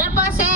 Ayan po, sis.